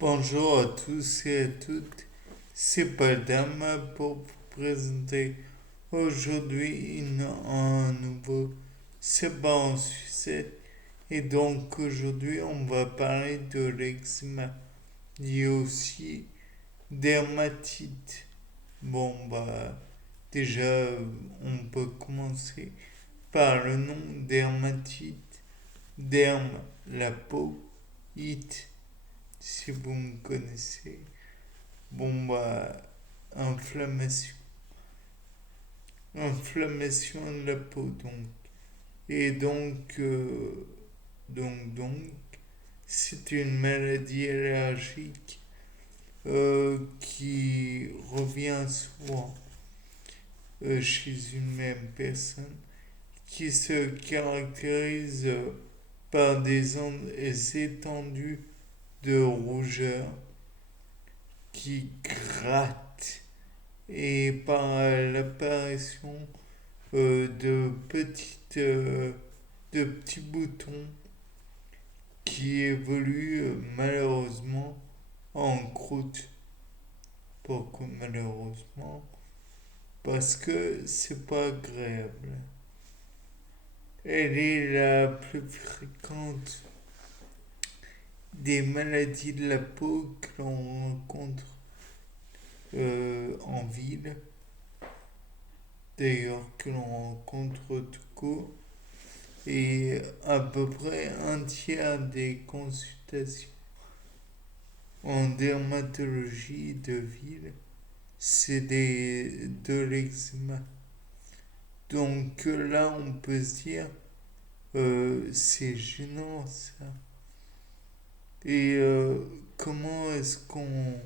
Bonjour à tous et à toutes, c'est Padama pour vous présenter aujourd'hui un nouveau Saban succès. Et donc aujourd'hui on va parler de l'eczéma, lié aussi dermatite. Bon déjà on peut commencer par le nom dermatite, derme, la peau, it, si vous me connaissez. Inflammation. Inflammation de la peau, donc. Et donc, c'est une maladie allergique qui revient souvent chez une même personne, qui se caractérise par des étendues de rougeur qui grattent et par l'apparition de petits boutons qui évoluent malheureusement en croûte. Pourquoi malheureusement? Parce que c'est pas agréable. Elle est la plus fréquente des maladies de la peau que l'on rencontre en ville, d'ailleurs que l'on rencontre tout court. Et à peu près un tiers des consultations en dermatologie de ville, c'est de l'eczéma. Donc là, on peut se dire, c'est gênant ça. Et comment est-ce qu'on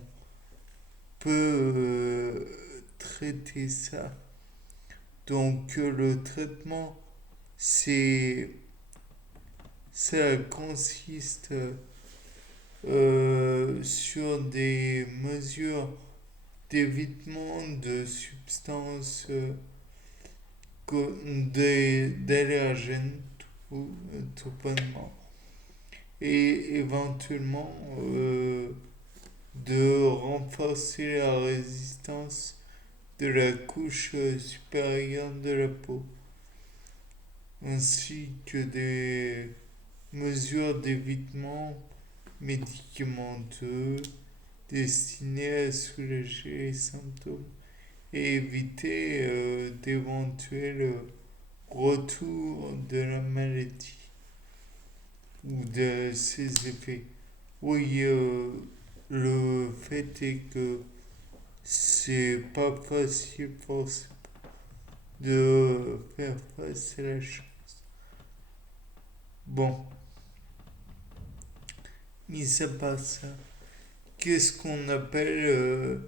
peut traiter ça? Donc le traitement, c'est ça consiste sur des mesures d'évitement de substances d'allergènes tout bonnement et éventuellement de renforcer la résistance de la couche supérieure de la peau ainsi que des mesures d'évitement médicamenteux destinés à soulager les symptômes et éviter d'éventuels retours de la maladie ou de ses effets. Oui, le fait est que c'est pas facile forcément de faire face à la chose. Bon, mis à part ça, qu'est-ce qu'on appelle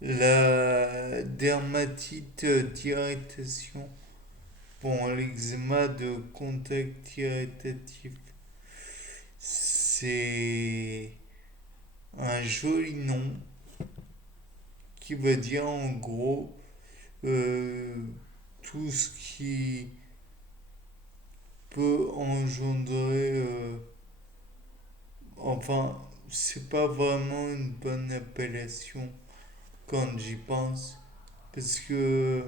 la dermatite d'irritation? Bon, l'eczéma de contact irritatif, c'est un joli nom qui veut dire en gros euh, tout ce qui peut engendrer, enfin, c'est pas vraiment une bonne appellation quand j'y pense, parce que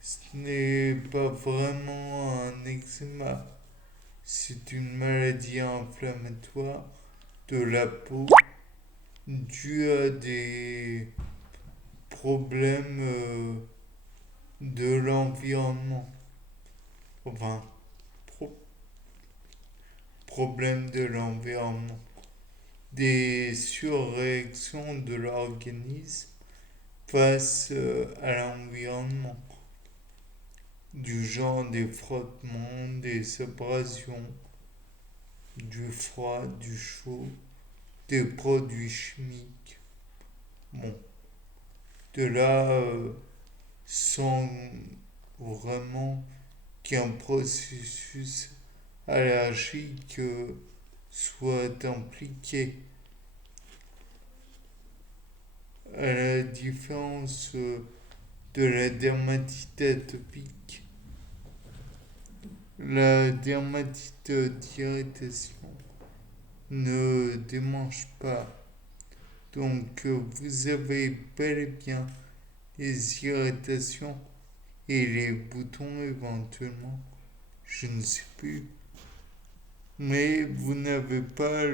ce n'est pas vraiment un eczéma, c'est une maladie inflammatoire de la peau due à des problèmes de l'environnement. Enfin, pro- problèmes de l'environnement. Des surréactions de l'organisme face à l'environnement, du genre des frottements, des abrasions, du froid, du chaud, des produits chimiques. Bon, de là, sans vraiment qu'un processus allergique soit impliqué. À la différence de la dermatite atopique, la dermatite d'irritation ne démange pas. Donc vous avez bel et bien les irritations et les boutons éventuellement, je ne sais plus. Mais vous n'avez pas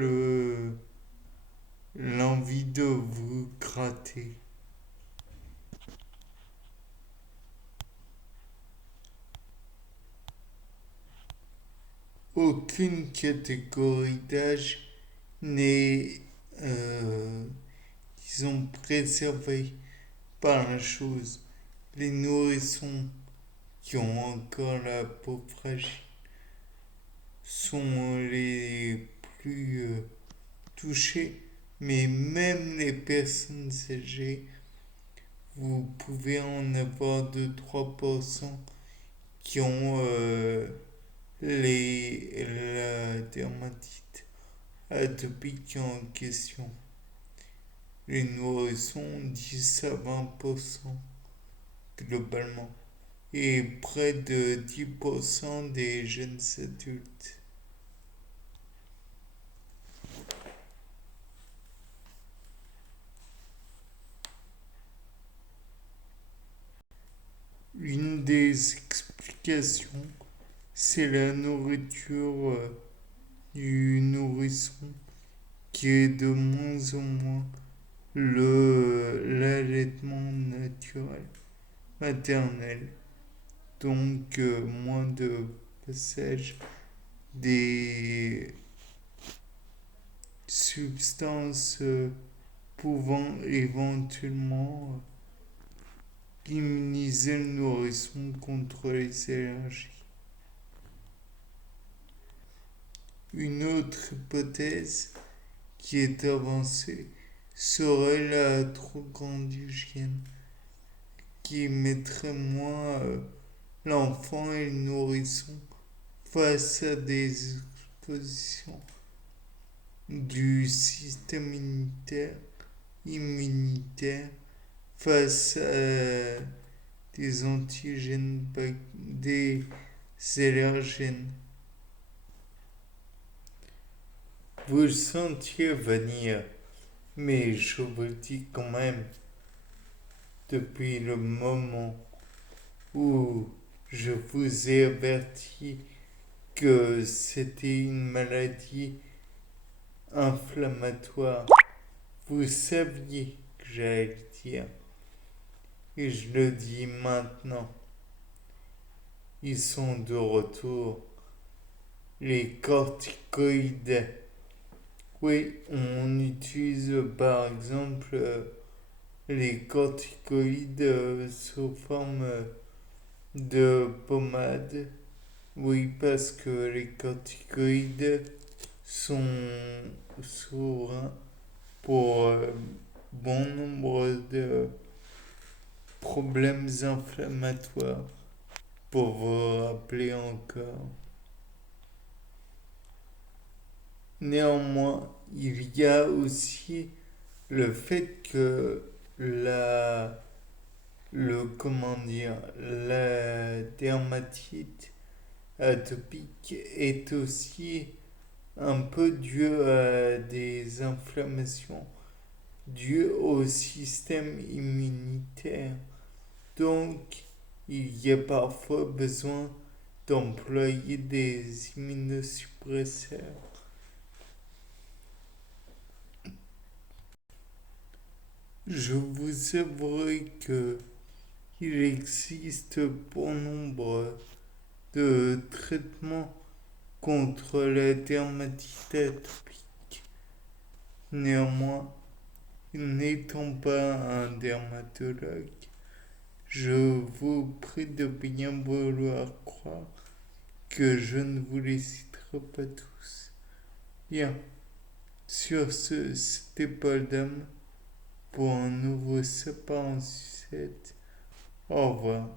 l'envie de vous gratter. Aucune catégorie d'âge n'est, disons, préservée par la chose. Les nourrissons qui ont encore la peau fragile sont les plus touchés, mais même les personnes âgées, vous pouvez en avoir 2-3% qui ont la dermatite atopique en question. Les nourrissons 10 à 20% globalement et près de 10% des jeunes adultes. Une des explications, c'est la nourriture du nourrisson qui est de moins en moins l'allaitement naturel, maternel. Donc moins de passage des substances pouvant éventuellement immuniser le nourrisson contre les allergies. Une autre hypothèse qui est avancée serait la trop grande hygiène qui mettrait moins l'enfant et le nourrisson face à des expositions du système immunitaire face à des antigènes, des allergènes. Vous le sentiez venir, mais je vous le dis quand même, depuis le moment où je vous ai averti que c'était une maladie inflammatoire, vous saviez que j'allais le dire. Et je le dis maintenant, ils sont de retour. Les corticoïdes. Oui, on utilise par exemple les corticoïdes sous forme de pommade. Oui, parce que les corticoïdes sont souverains pour bon nombre de problèmes inflammatoires. Pour vous rappeler encore. Néanmoins, il y a aussi le fait que la dermatite atopique est aussi un peu due à des inflammations dues au système immunitaire. Donc, il y a parfois besoin d'employer des immunosuppresseurs. Je vous avouerai que il existe bon nombre de traitements contre la dermatite atopique. Néanmoins, n'étant pas un dermatologue, je vous prie de bien vouloir croire que je ne vous les citerai pas tous. Bien, sur ce, c'était Paul Dame pour un nouveau sapin en sucette. Au revoir.